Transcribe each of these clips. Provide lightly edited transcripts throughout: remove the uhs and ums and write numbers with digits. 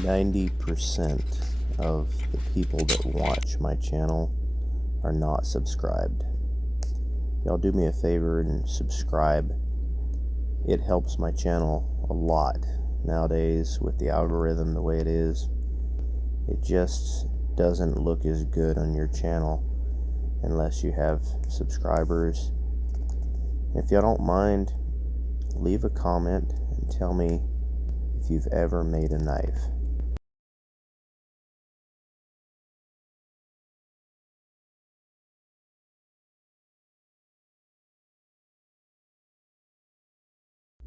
90% of the people that watch my channel are not subscribed. Y'all do me a favor and subscribe. It helps my channel a lot. Nowadays, with the algorithm the way it is, it just doesn't look as good on your channel unless you have subscribers. If y'all don't mind, leave a comment and tell me if you've ever made a knife.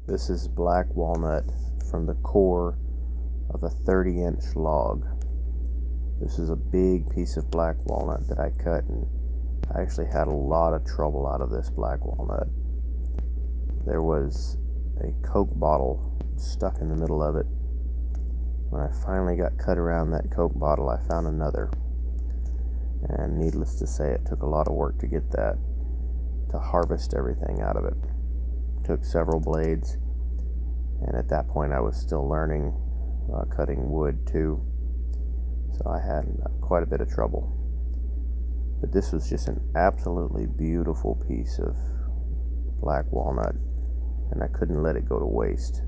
This is black walnut from the core of a 30-inch log. This is a big piece of black walnut that I cut, and I actually had a lot of trouble out of this black walnut. There was a Coke bottle stuck in the middle of it. When I finally got cut around that Coke bottle, I found another. And needless to say, it took a lot of work to get that, to harvest everything out of it. Took several blades, and at that point I was still learning cutting wood too, so I had quite a bit of trouble. But this was just an absolutely beautiful piece of black walnut, and I couldn't let it go to waste.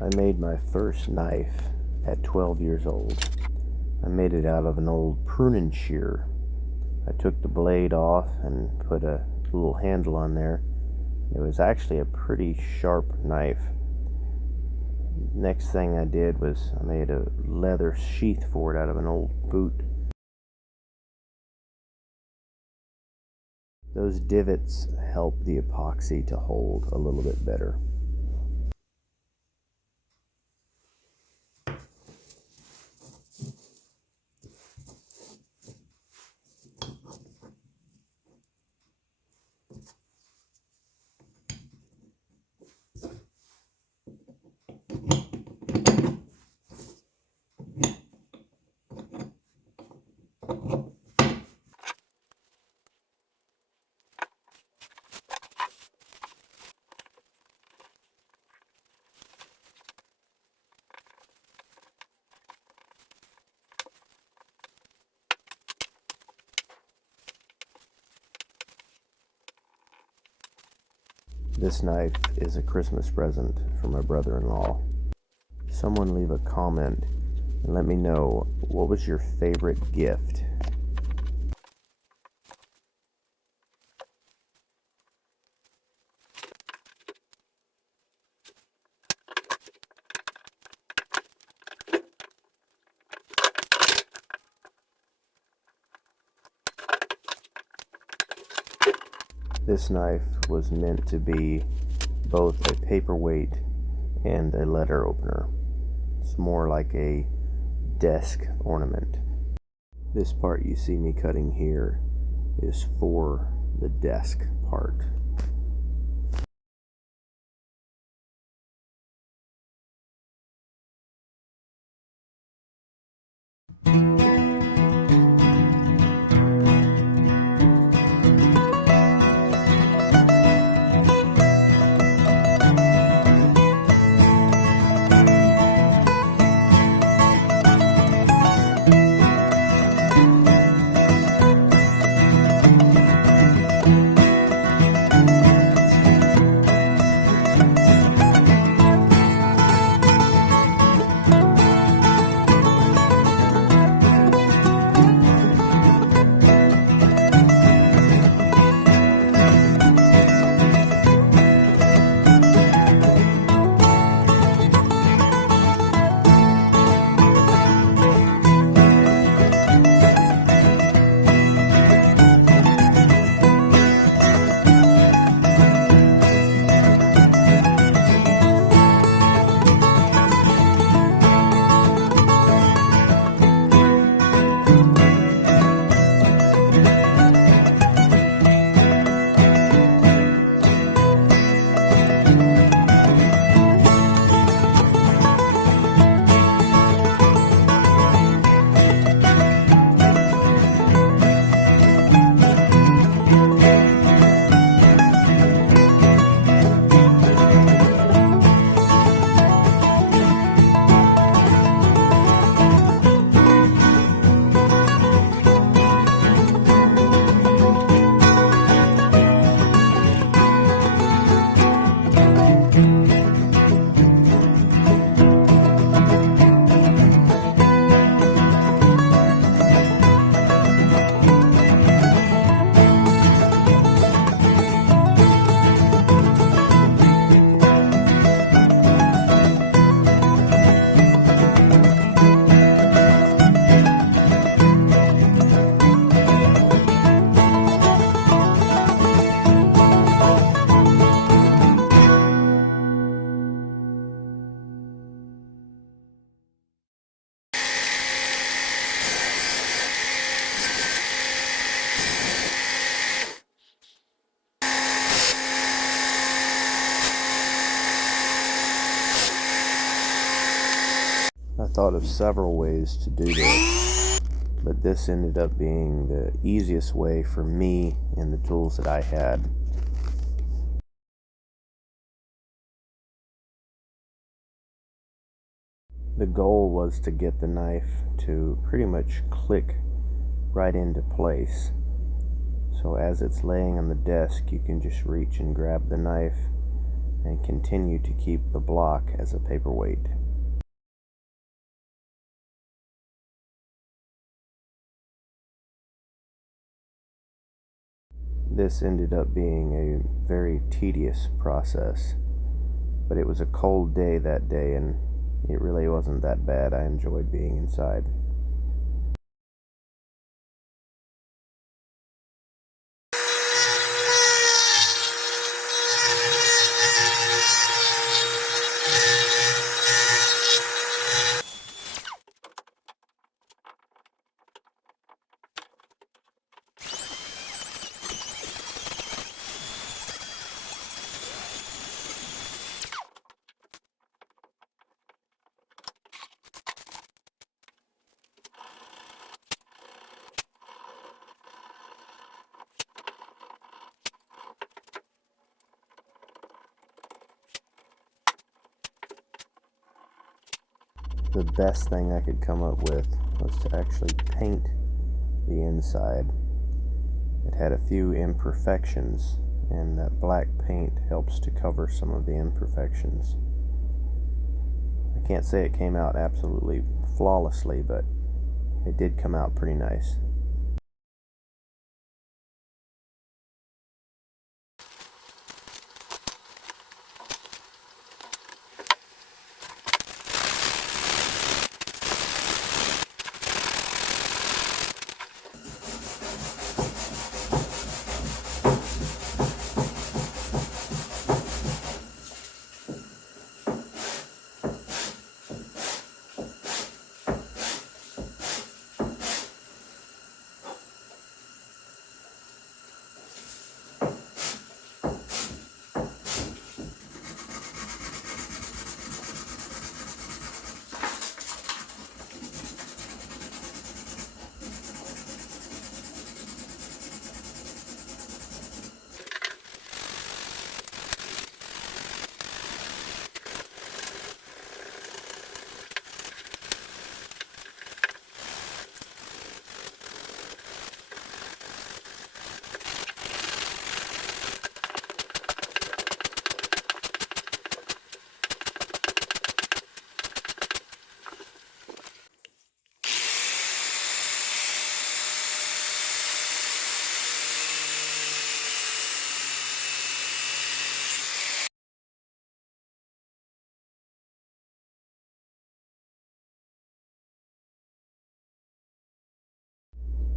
I made my first knife at 12 years old. I made it out of an old pruning shear. I took the blade off and put a little handle on there. It was actually a pretty sharp knife. Next thing I did was I made a leather sheath for it out of an old boot. Those divots help the epoxy to hold a little bit better. This knife is a Christmas present for my brother-in-law. Someone leave a comment and let me know, what was your favorite gift? This knife was meant to be both a paperweight and a letter opener. It's more like a desk ornament. This part you see me cutting here is for the desk part. I thought of several ways to do this, but this ended up being the easiest way for me and the tools that I had. The goal was to get the knife to pretty much click right into place. So as it's laying on the desk, you can just reach and grab the knife and continue to keep the block as a paperweight. This ended up being a very tedious process, but it was a cold day that day and it really wasn't that bad. I enjoyed being inside. The best thing I could come up with was to actually paint the inside. It had a few imperfections, and that black paint helps to cover some of the imperfections. I can't say it came out absolutely flawlessly, but it did come out pretty nice.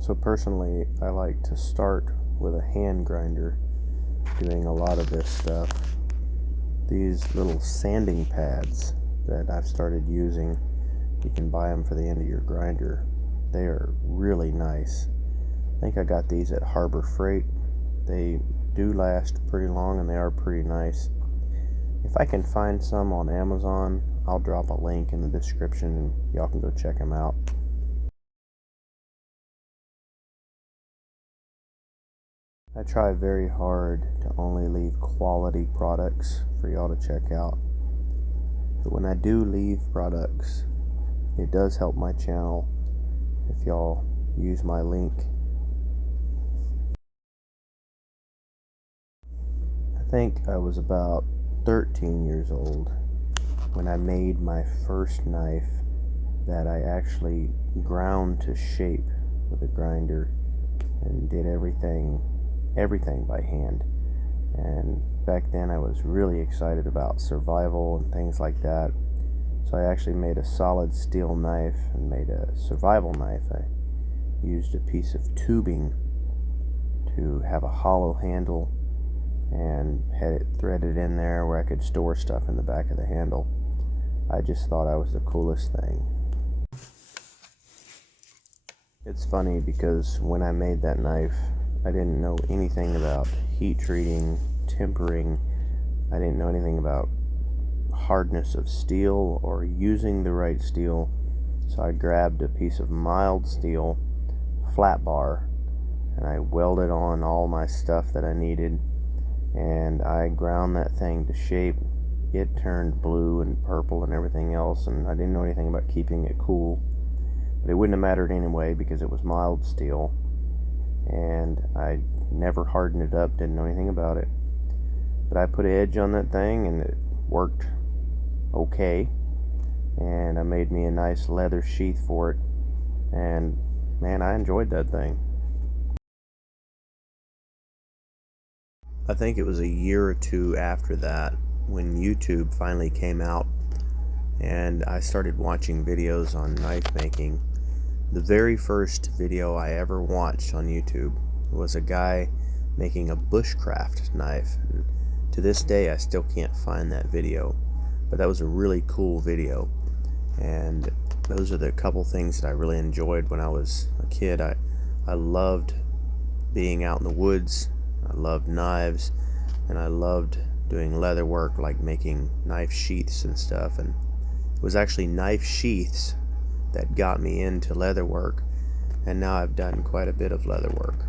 So personally, I like to start with a hand grinder doing a lot of this stuff. These little sanding pads that I've started using, you can buy them for the end of your grinder. They are really nice. I think I got these at Harbor Freight. They do last pretty long and they are pretty nice. If I can find some on Amazon, I'll drop a link in the description and y'all can go check them out. I try very hard to only leave quality products for y'all to check out. But when I do leave products, it does help my channel if y'all use my link. I think I was about 13 years old when I made my first knife that I actually ground to shape with a grinder and did everything by hand. And back then I was really excited about survival and things like that, so I actually made a solid steel knife and made a survival knife. I used a piece of tubing to have a hollow handle and had it threaded in there where I could store stuff in the back of the handle. I just thought I was the coolest thing. It's funny because when I made that knife, I didn't know anything about heat treating, tempering. I didn't know anything about hardness of steel or using the right steel. So I grabbed a piece of mild steel, flat bar, and I welded on all my stuff that I needed, and I ground that thing to shape. It turned blue and purple and everything else, and I didn't know anything about keeping it cool, but it wouldn't have mattered anyway because it was mild steel, and I never hardened it up, didn't know anything about it. But I put an edge on that thing and it worked okay, and I made me a nice leather sheath for it, and man, I enjoyed that thing. I think it was a year or two after that when YouTube finally came out and I started watching videos on knife making. The very first video I ever watched on YouTube was a guy making a bushcraft knife. And to this day I still can't find that video, but that was a really cool video, and those are the couple things that I really enjoyed when I was a kid. I loved being out in the woods, I loved knives, and I loved doing leather work, like making knife sheaths and stuff. And it was actually knife sheaths that got me into leather work, and now I've done quite a bit of leather work.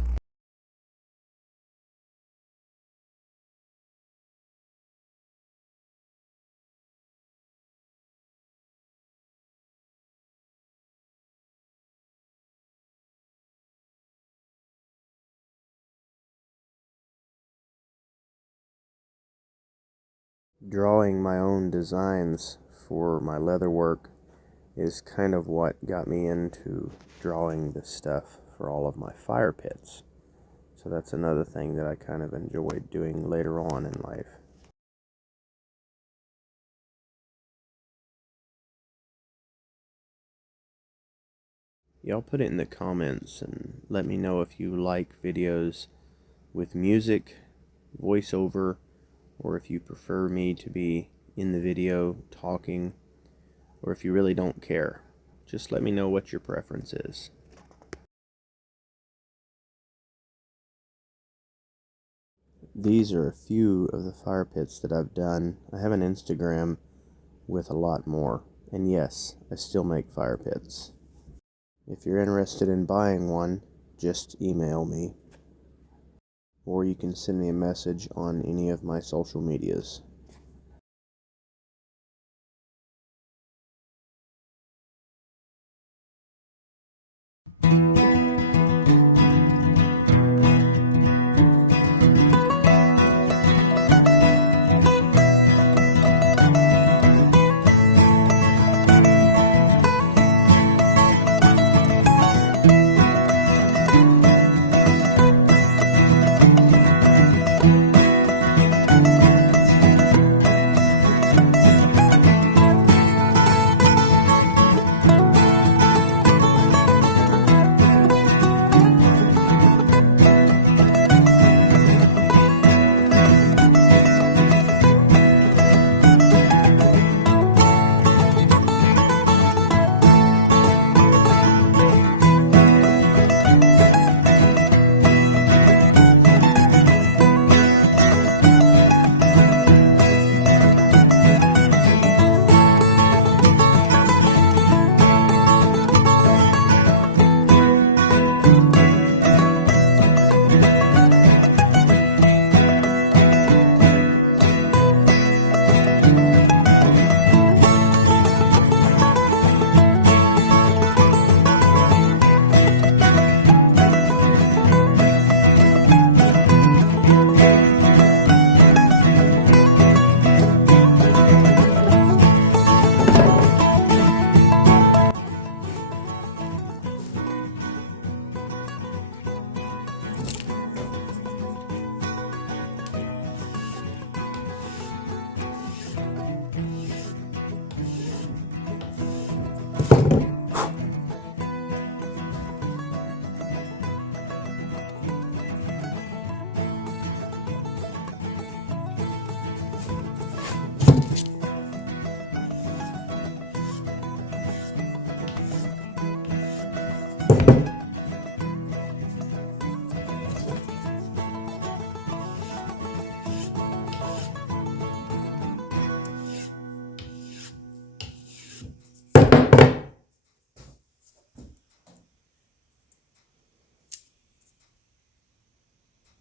Drawing my own designs for my leather work is kind of what got me into drawing the stuff for all of my fire pits. So that's another thing that I kind of enjoyed doing later on in life. Y'all put it in the comments and let me know if you like videos with music, voiceover, or if you prefer me to be in the video talking, or if you really don't care. Just let me know what your preference is. These are a few of the fire pits that I've done. I have an Instagram with a lot more, and yes, I still make fire pits. If you're interested in buying one, just email me, or you can send me a message on any of my social medias.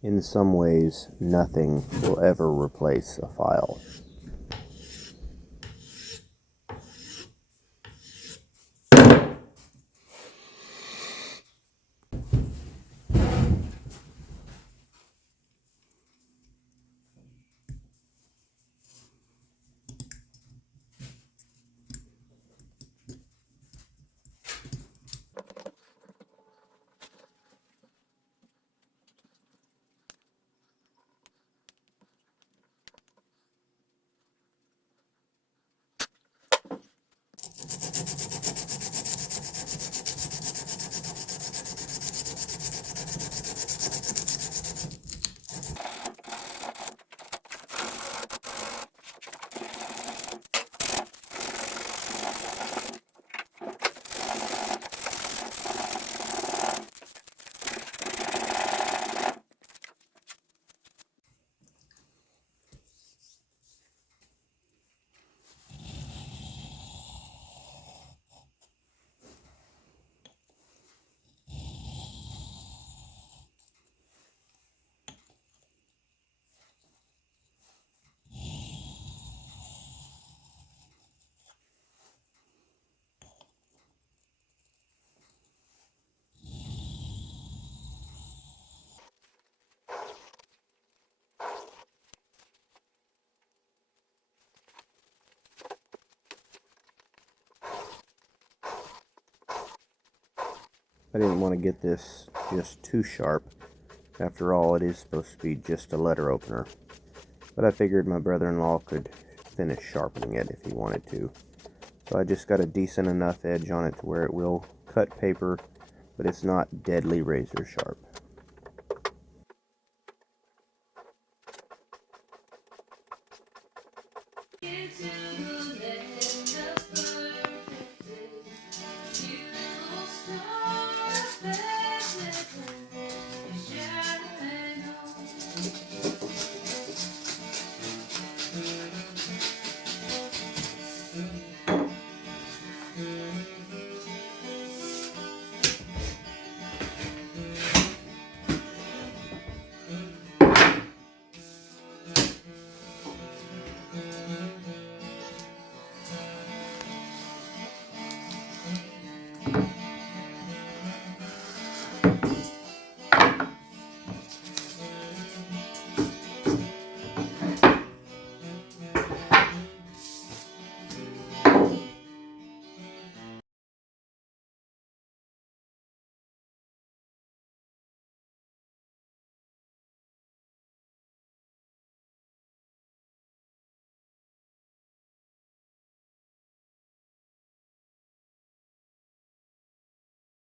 In some ways, nothing will ever replace a file. I didn't want to get this just too sharp. After all, it is supposed to be just a letter opener. But I figured my brother-in-law could finish sharpening it if he wanted to. So I just got a decent enough edge on it to where it will cut paper, but it's not deadly razor sharp.